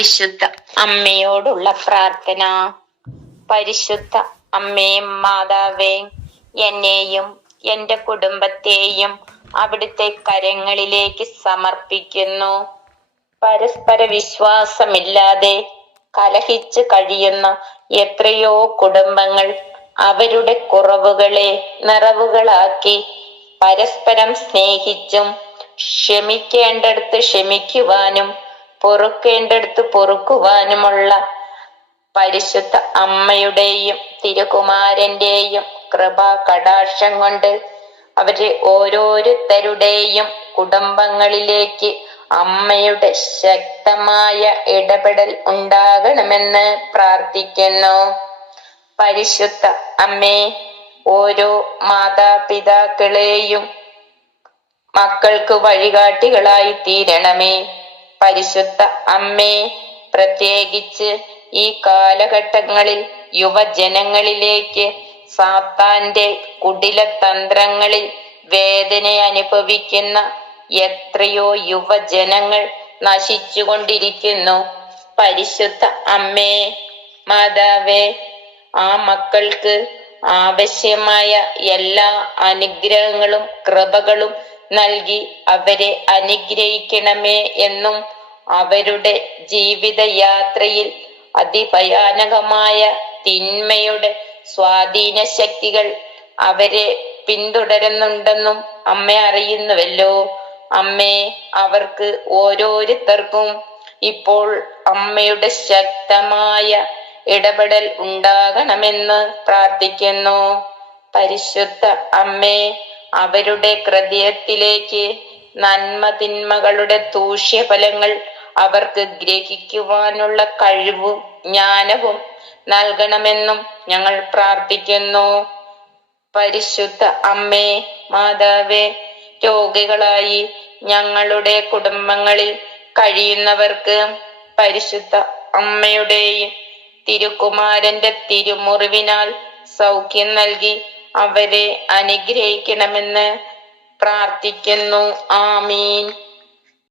പരിശുദ്ധ അമ്മയോടുള്ള പ്രാർത്ഥന. പരിശുദ്ധ അമ്മേ മാതാവേ, എന്നെയും എന്റെ കുടുംബത്തെയും അവിടുത്തെ കരങ്ങളിലേക്ക് സമർപ്പിക്കുന്നു. പരസ്പര വിശ്വാസമില്ലാതെ കലഹിച്ച് കഴിയുന്ന എത്രയോ കുടുംബങ്ങൾ അവരുടെ കുറവുകളെ നിറവുകളാക്കി പരസ്പരം സ്നേഹിച്ചും ക്ഷമിക്കേണ്ടടുത്ത് ക്ഷമിക്കുവാനും പൊറുക്കേണ്ടടുത്ത് പൊറുക്കുവാനുമുള്ള പരിശുദ്ധ അമ്മയുടെയും തിരുകുമാരന്റെയും കൃപാ കടാക്ഷം കൊണ്ട് അവരെ ഓരോരുത്തരുടെയും കുടുംബങ്ങളിലേക്ക് അമ്മയുടെ ശക്തമായ ഇടപെടൽ ഉണ്ടാകണമെന്ന് പ്രാർത്ഥിക്കുന്നു. പരിശുദ്ധ അമ്മേ, ഓരോ മാതാപിതാക്കളെയും മക്കൾക്ക് വഴികാട്ടികളായി തീരണമേ. പരിശുദ്ധ അമ്മേ, പ്രത്യേകിച്ച് ഈ കാലഘട്ടങ്ങളിൽ യുവജനങ്ങളിലേക്ക് സാത്താന്റെ കുടിലതന്ത്രങ്ങളിൽ വേദന അനുഭവിക്കുന്ന എത്രയോ യുവജനങ്ങൾ നശിച്ചുകൊണ്ടിരിക്കുന്നു. പരിശുദ്ധ അമ്മേ മാതാവേ, ആ മക്കൾക്ക് ആവശ്യമായ എല്ലാ അനുഗ്രഹങ്ങളും കൃപകളും നൽകി അവരെ അനുഗ്രഹിക്കണമേ എന്നും അവരുടെ ജീവിതയാത്രയിൽ അതിഭയാനകമായ തിന്മയുടെ സ്വാധീന ശക്തികൾ അവരെ പിന്തുടരുന്നുണ്ടെന്നും അമ്മ അറിയുന്നുവല്ലോ. അമ്മേ, അവർക്ക് ഓരോരുത്തർക്കും ഇപ്പോൾ അമ്മയുടെ ശക്തമായ ഇടപെടൽ ഉണ്ടാകണമെന്ന് പ്രാർത്ഥിക്കുന്നു. പരിശുദ്ധ അമ്മേ, അവരുടെ ഹൃദയത്തിലേക്ക് നന്മ തിന്മകളുടെ ദൂഷ്യഫലങ്ങൾ അവർക്ക് ഗ്രഹിക്കുവാനുള്ള കഴിവും ജ്ഞാനവും നൽകണമെന്നും ഞങ്ങൾ പ്രാർത്ഥിക്കുന്നു. പരിശുദ്ധ അമ്മേ മാതാവേ, രോഗികളായി ഞങ്ങളുടെ കുടുംബങ്ങളിൽ കഴിയുന്നവർക്ക് പരിശുദ്ധ അമ്മയുടെയും തിരുകുമാരന്റെ തിരുമുറിവിനാൽ സൗഖ്യം നൽകി അവരെ അനുഗ്രഹിക്കണമെന്ന് പ്രാർത്ഥിക്കുന്നു. ആമീൻ.